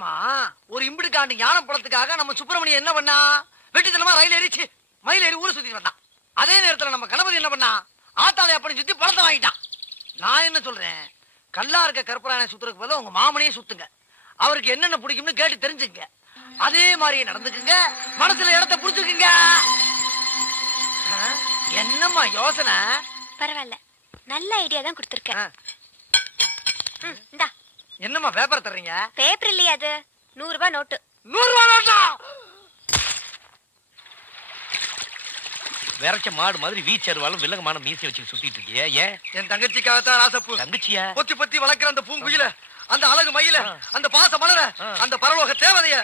ஆமா, ஒரு இம்பிடுக்காண்டு ஞானம் பழத்துக்காக நம்ம சுப்பிரமணியம் என்ன பண்ணா? வெட்டித்தனமா ரயில் ஏறிச்சு மயில் ஏறி ஊரை சுத்தி வந்தான். அதே நேரத்துல நம்ம கணபதி என்ன பண்ணா? ஆத்தாளை அப்படி சுத்தி பழத்தை வாங்கிட்டான். நான் என்ன சொல்றேன், கல்லா இருக்க கருப்பராயனை சுத்துறதுக்கு பதிலா உங்க மாமனையே சுத்துங்க. அவருக்கு என்னென்ன பிடிக்கும்னு கேட்டு தெரிஞ்சுங்க. அதே மாதிரியே நடந்துக்குங்க, மனசுல இடத்த புடிச்சுக்குங்க. என்னம்மா யோசனை? பரவாயில்ல, நல்ல ஐடியா தான் கொடுத்திருக்கேன். என்னம்மா பேப்பர் தர்றீங்க? பேப்பர் இல்லையா அது? 100 ரூபாய் நோட்டு. 100 ரூபாய் நோட்டா? விரைச்ச மாடு மாதிரி வீச்சருவாலும் வில்லங்கமான மீசி வச்சு சுத்திட்டு இருக்கிய ஏன்? என் தங்கச்சிக்காகத்தான் ராசப்பு. தங்கச்சியா? பொத்தி பொத்தி வளர்க்கிற அந்த பூங்குயில, அந்த அழகு மயில, அந்த பாச மலர, அந்த பரலோக தேவதைய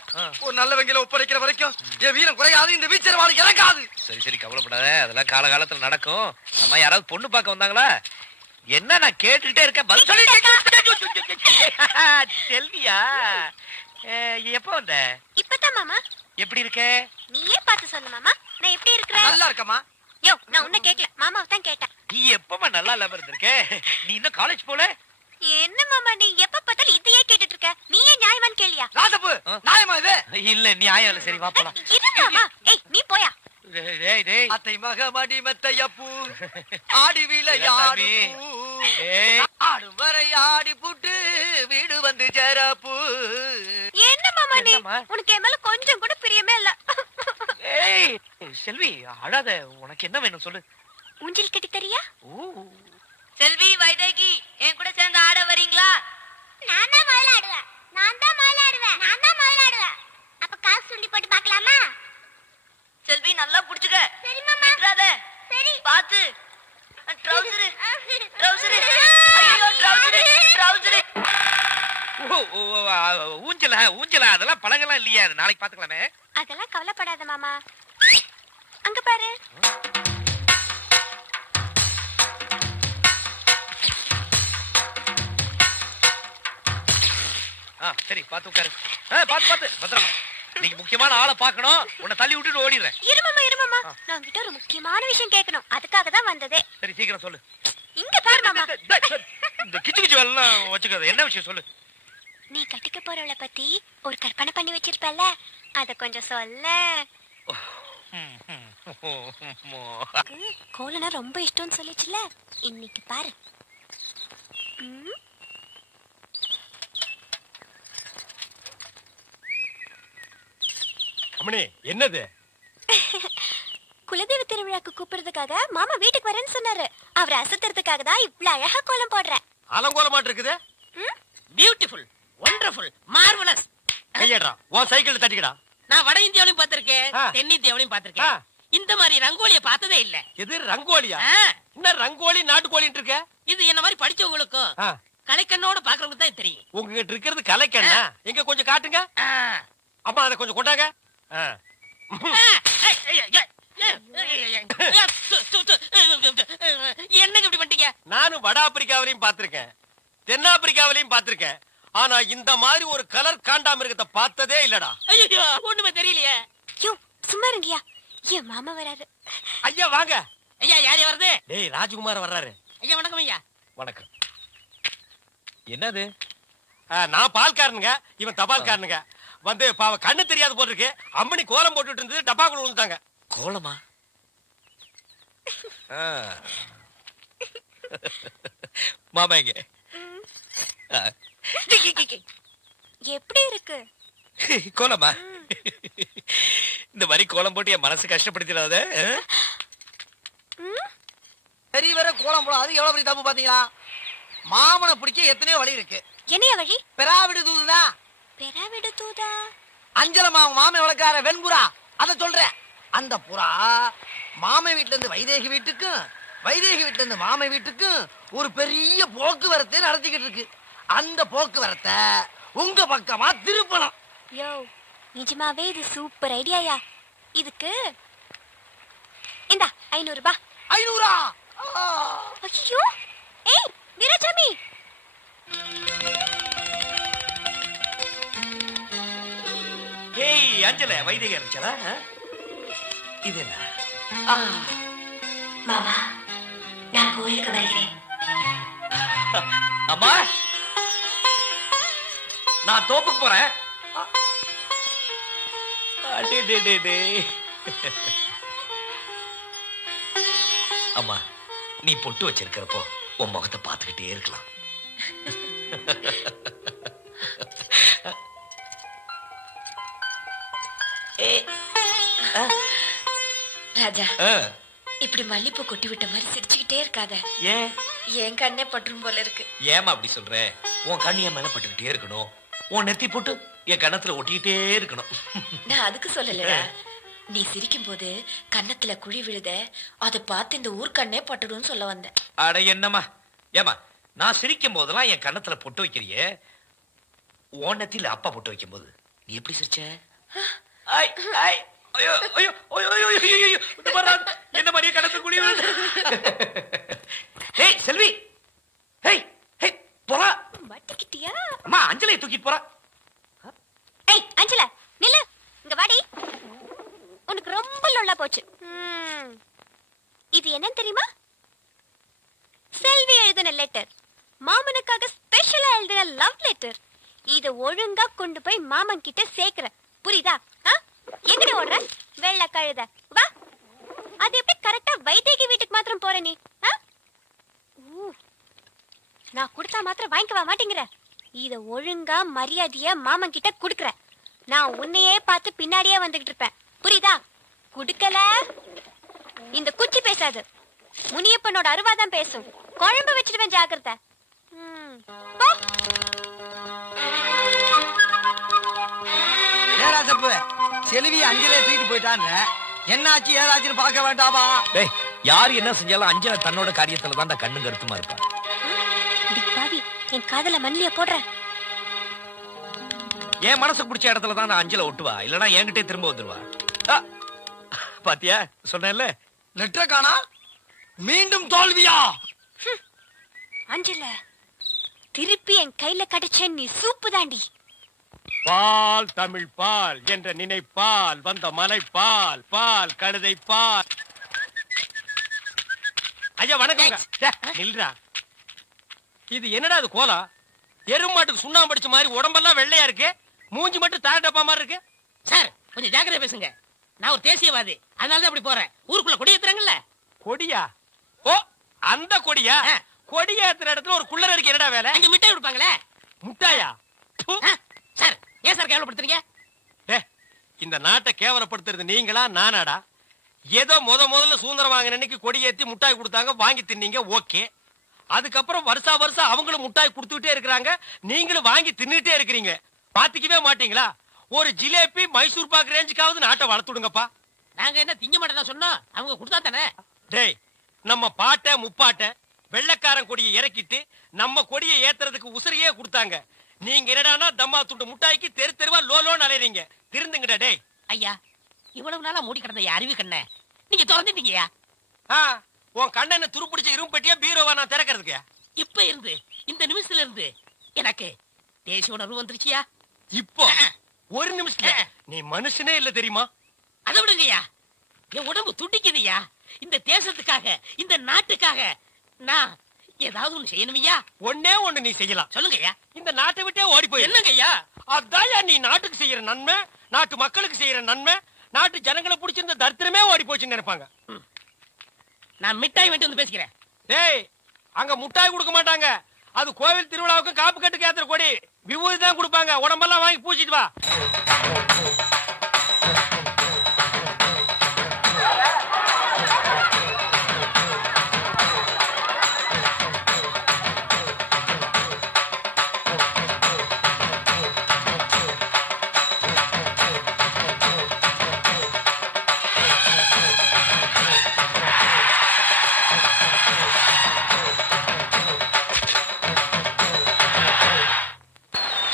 ஒரு நல்லவங்களை ஒப்படைக்கிற வரைக்கும் என் வீரம் குறையாது, இந்த வீச்சருவாளுக்கு இறக்காது. சரி சரி, கவலைப்படாத, அதெல்லாம் காலகாலத்துல நடக்கும். அம்மா யாராவது பொண்ணு பார்க்க வந்தாங்களா? என்ன நான் கேட்டுக்கிட்டே இருக்கேன், பதில் சொல்லி. செல்வியா, எப்ப வந்த? இப்பதான் மாமா. எப்படி இருக்க? நீயே பார்த்து சொல்லு மாமா, நான் எப்படி இருக்கிறேன்? நல்லா இருக்கமா? யோ, நான் உன்ன கேட்கல, மாமாவை தான் கேட்டேன். நீ எப்பமா நல்லா இல்லாம இருந்திருக்க? நீ இன்னும் காலேஜ் போல? என்ன மாமா நீ எப்ப பார்த்தாலும் இதையே கேட்டுட்டு இருக்க? நீயே நியாயமான்னு கேளியா? ராசப்பு, நியாயமா இது? இல்ல நியாயம் இல்ல. சரி வா போலாம். இரு மாமா. ஏய் நீ போயா. அத்தை மக மடி மெத்தையப்பூ ஆடி விளையாடு ஆடும் வரை ஆடி புட்டு வீடு வந்து சேரப்பூ. என்ன மாமா நீ? உனக்கு என் மேல கொஞ்சம் கூட பிரியமே இல்ல. ஏய் செல்வி அழாத, உனக்கு என்ன வேணும் சொல்லு. ஊஞ்சல் கட்டி தரியா? செல்வி, வைதேகி, என் கூட சேர்ந்து ஆட வரீங்களா? நான் தான் முதல்ல ஆடுவேன். நான் தான் முதல்ல ஆடுவேன். நான் தான் முதல்ல ஆடுவேன். அப்ப காசு சுண்டி போட்டு பார்க்கலாமா? செல்வி நல்லா புடிச்சுக்க. சரி மாமா. விட்டுறாத. சரி. பாத்து. ட்ரவுசர். ட்ரவுசர். ஐயோ ட்ரவுசர். ட்ரவுசர். ஊஞ்சலா ஊஞ்சலா அதெல்லாம் பழகலாம் இல்லையா? அது நாளைக்கு பாத்துக்கலாமே. அதெல்லாம் கவலைப்படாத மாமா. அங்க பாரு. சரி பாத்து உட்காரு. பாத்து பாத்து பத்திரமா. நீங்க முக்கியமான ஆளை பாக்கணும். உன்னை தள்ளி விட்டுட்டு ஓடிடுறேன். இருமாமா இருமாமா, நான் கிட்ட ஒரு முக்கியமான விஷயம் கேட்கணும். அதுக்காக தான் வந்ததே. சரி சீக்கிரம் சொல்லு. இங்க பாரு மாமா. இந்த கிச்சு கிச்சு எல்லாம் வச்சுக்காத. என்ன விஷயம் சொல்லு. நீ கட்டிக்க போறவளை பத்தி ஒரு கற்பனை பண்ணி வச்சிருப்பல, அத கொஞ்சம் சொல்ல. கோலனா ரொம்ப இஷ்டம்னு சொல்லிச்சுல, இன்னைக்கு பாரு. அம்மணி என்னது? குலதெய்வ திருவிழாக்கு கூப்பிடுறதுக்காக மாமா வீட்டுக்கு வரேன்னு சொன்னாரு. அவரை அசத்துறதுக்காக தான் இவ்வளவு அழகா கோலம் போடுறேன். அலங்கோலமாட்டு இருக்குது. Beautiful, wonderful, marvellous. கையடா, உன் சைக்கிள் தட்டிக்கடா. நான் வட இந்தியாவிலும் பாத்திருக்கேன், தென்னிந்தியாவிலும் பாத்திருக்கேன். இந்த மாதிரி ரங்கோலிய பார்த்ததே இல்ல. எது ரங்கோலியா? என்ன ரங்கோலி நாட்டுக்கோழின்னு இருக்க? இது என்ன மாதிரி படிச்சவங்களுக்கும் கலைக்கண்ணோட பாக்குறவங்களுக்கு தான் தெரியும். உங்ககிட்ட இருக்கிறது கலைக்கண்ணா? எங்க கொஞ்சம் காட்டுங்க. அம்மா அதை கொஞ்சம் கொண்டாங்க. என்னங்க இப்படி பண்ணிட்டீங்க? நானும் வட ஆப்பிரிக்காவிலையும் பாத்திருக்கேன், தென்னாப்பிரிக்காவிலையும் பாத்திருக்கேன். ஆனா இந்த மாதிரி ஒரு கலர் காண்டாமிருகத்தை பார்த்ததே இல்லடா. ஐயோ ஒண்ணுமே தெரியலையே. யோ சும்மா இருங்கயா, என் மாமா வராரு. ஐயா வாங்க. ஐயா யார் வருது? டேய் ராஜ்குமார் வர்றாரு. ஐயா வணக்கம். ஐயா வணக்கம். என்னது? நான் பால்காரனுங்க, இவன் தபால்காரனுங்க. வந்து பாவ கண்ணு தெரியாது போல இருக்கு. அம்மணி கோலம் போட்டுட்டு இருந்தது, டப்பாக்குள்ள விழுந்தாங்க. கோலமா? மாமாங்க எப்படி இருக்கு கோலமா? இந்த மாதிரி கோலம் போட்டு என் மனசு கஷ்டப்படுத்திடாத. சரி வர கோலம் போட அது எவ்வளவு பெரிய தப்பு பாத்தீங்களா? மாமனை பிடிக்க எத்தனையோ வழி இருக்கு. என்னைய வழி? பெராவிடு தூதுதா. பெராவிடு தூதா? அஞ்சல மாமன் வளர்க்கார வெண்புறா, அத சொல்றேன். அந்த புறா மாமை வீட்டுல இருந்து வைதேகி வீட்டுக்கும், வைதேகி வீட்டுல இருந்து மாமை வீட்டுக்கும் ஒரு பெரிய போக்குவரத்தை நடத்திக்கிட்டு இருக்கு. அந்த போக்குவரத்தை உங்க பக்கமா திருப்பணும். யோ நிஜமாவே இது சூப்பர் ஐடியாயா. இதுக்கு இந்தா 500 ரூபாய். 500? ஐயோ ஏய் வீரசாமி, ஏய் அஞ்சல வைத்திய அஞ்சலா, இது என்ன? மாமா நான் கோயிலுக்கு வருகிறேன். அம்மா நான் தோப்புக்கு போறேன், அம்மா நீ பொட்டு வச்சிருக்கிறப்போ உன் முகத்தை பார்த்துக்கிட்டே இருக்கலாம். ராஜா, இப்படி மல்லிப்பூ கொட்டி விட்ட மாதிரி சிரிச்சுக்கிட்டே இருக்காத. ஏன்? என் கண்ணே பற்றும் போல இருக்கு. ஏமா அப்படி சொல்ற? உன் கண்ணு என் மேல பட்டுக்கிட்டே இருக்கணும், உன் நெத்தி போட்டு என் கண்ணத்துல ஒட்டிக்கிட்டே இருக்கணும். நான் அதுக்கு சொல்லலடா, நீ சிரிக்கும் போது கன்னத்துல குழி விழுத அதை பார்த்து இந்த ஊர் கண்ணே பட்டுடும் சொல்ல வந்தேன். அட என்னம்மா, ஏமா நான் சிரிக்கும் போதெல்லாம் என் கண்ணத்துல பொட்டு வைக்கிறியே, உன் நெத்தியில அப்பா பொட்டு வைக்கும் போது நீ எப்படி சிரிச்ச? ஐ ஐ ஐயோ ஐயோ ஐயோ ஐயோ ஐயோ, இந்த பாரு என்ன மாதிரியே கண்ணத்துல குழி விழுது. ஏய் செல்வி, ஏய் ஏய் போறா மாட்டிக்கிட்டியா? அம்மா அஞ்சலியை தூக்கிட்டு போறா. ஏய் அஞ்சல நில்லு, இங்க வாடி. உனக்கு ரொம்ப லொல்லா போச்சு. இது என்னன்னு தெரியுமா? செல்வி எழுதின லெட்டர், மாமனுக்காக ஸ்பெஷலா எழுதின லவ் லெட்டர். இத ஒழுங்கா கொண்டு போய் மாமன் கிட்ட சேர்க்கிற, புரியுதா? எங்கடி ஓடுற வெள்ள கழுத? வா. அது எப்படி கரெக்டா வைதேகி வீட்டுக்கு மாத்திரம் போற நீ? நான் கொடுத்தா மாத்திரம் வாங்கிக்கவா மாட்டேங்கிற? இத ஒழுங்கா மரியாதையா மாமன் கிட்ட குடுக்கற. நான் உன்னையே பார்த்து பின்னாடியே வந்துகிட்டு இருப்பேன், புரியுதா? குடுக்கல இந்த குச்சி பேசாது, முனியப்பனோட அருவாதான் பேசும். குழம்பு வச்சிடுவேன், ஜாக்கிரதை. போ. ஏராசப்பு செல்வி அஞ்சலே தூக்கிட்டு போயிட்டாங்க. என்னாச்சு ஏதாச்சுன்னு பார்க்க வேண்டாமா? டேய், யார் என்ன செஞ்சாலும் அஞ்சலை தன்னோட காரியத்துல தான் கண்ணு கருத்துமா இருப்பா. பாவி, என் காதல மண்ணிய போடுற. என் மனசுக்கு பிடிச்ச இடத்துல தான் அஞ்சலை ஒட்டுவா, இல்லனா என்கிட்டே திரும்ப வந்துருவா. பாத்தியா, சொன்னேன்ல. லெட்டர் காணா, மீண்டும் தோல்வியா? அஞ்சல திருப்பி என் கையில கிடைச்ச நீ சூப்பு தாண்டி. பால் தமிழ் பால் என்ற நினைப்பால் வந்த மலை பால், பால் கழுதை பால். ஐயா வணக்கம். நில்றா, இது என்னடா இது கோலா? எருமாட்டுக்கு சுண்ணாம்பு அடிச்ச மாதிரி உடம்பெல்லாம் வெள்ளையா இருக்கு, மூஞ்சி மட்டும் தார டப்பா மாதிரி இருக்கு. சார் கொஞ்சம் ஜாக்கிரதை பேசுங்க, நான் ஒரு தேசியவாதி, அதனாலதான் அப்படி போறேன். ஊருக்குள்ள கொடி ஏத்துறாங்கல்ல. கொடியா? ஓ அந்த கொடியா? கொடியா ஏத்துற இடத்துல ஒரு குள்ளர் இருக்கு, என்னடா வேலை? அங்க மிட்டாய் கொடுப்பாங்களே. முட்டாயா? சார் ஏன் சார் கேவலப்படுத்துறீங்க? இந்த நாட்டை கேவலப்படுத்துறது நீங்களா நானாடா? ஏதோ முதல்ல சுதந்திரம் வாங்கின அன்னைக்கு கொடி ஏத்தி முட்டாய் கொடுத்தாங்க, வாங்கி தின்னீங்க, ஓகே. அதுக்கப்புறம் வருஷம் அவங்களும் முட்டாய் கொடுத்துட்டே இருக்கிறாங்க, நீங்களும் வாங்கி தின்னுட்டே இருக்கிறீங்க. பாத்துக்கவே மாட்டீங்களா? ஒரு ஜிலேபி மைசூர் பாக்கு ரேஞ்சுக்காவது நாட்டை வளர்த்துடுங்கப்பா. நாங்க என்ன திங்க மாட்டேன் சொன்னோம், அவங்க கொடுத்தா தானே. டேய், நம்ம பாட்ட முப்பாட்ட வெள்ளக்காரன் கொடியை இறக்கிட்டு நம்ம கொடியை ஏத்துறதுக்கு உசிரியே கொடுத்தாங்க. நீங்க என்னடானா தம்மா துண்டு முட்டாய்க்கு தெரு தெருவா லோலோன்னு அலையறீங்க. திருந்துங்கடா டேய். ஐயா, இவ்வளவு நாளா மூடி கிடந்த அறிவு கண்ண நீங்க திறந்துட்டீங்கயா. உன் கண்ணனை துருப்பிடிச்ச இரும்பு பெட்டியா பீரோவா நான் திறக்கிறதுக்கு? இப்ப இருந்து இந்த நிமிஷத்துல இருந்து எனக்கு தேசிய உணர்வு வந்துருச்சியா. இப்போ ஒரு நிமிஷத்துல நீ மனுஷனே இல்ல தெரியுமா? அதை விடுங்கய்யா, என் உடம்பு துடிக்குதுயா. இந்த தேசத்துக்காக, இந்த நாட்டுக்காக நான் ஏதாவது ஒண்ணு செய்யணுமையா. ஒன்னே ஒண்ணு நீ செய்யலாம். சொல்லுங்கய்யா. இந்த நாட்டை விட்டே ஓடி போய். என்னங்கய்யா? அதாயா நீ நாட்டுக்கு செய்யற நன்மை, நாட்டு மக்களுக்கு செய்யற நன்மை. நாட்டு ஜனங்களை பிடிச்சிருந்த தரித்திரமே ஓடி போச்சுன்னு நினைப்பாங்க. நான் மிட்டாய் வேண்டி வந்து பேசிக்கிறேன். டேய், அங்க முட்டாய் கொடுக்க மாட்டாங்க, அது கோவில் திருவிழாவுக்கு காப்பு கட்டுக்கு ஏத்துற கொடி. விபூதி தான் கொடுப்பாங்க, உடம்பெல்லாம் வாங்கி பூச்சிட்டு வா.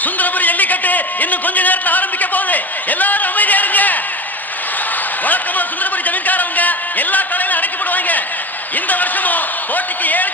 சுந்தரபுரி ஜல்லிக்கட்டு இன்னும் கொஞ்ச நேரத்துல ஆரம்பிக்க போகுது. எல்லாரும் அமைதியா இருங்க. வழக்கமா சுந்தரபுரி ஜமீன்காரவங்க எல்லா கடையிலும் அடைக்கப்படுவாங்க. இந்த வருஷமும் போட்டிக்கு 7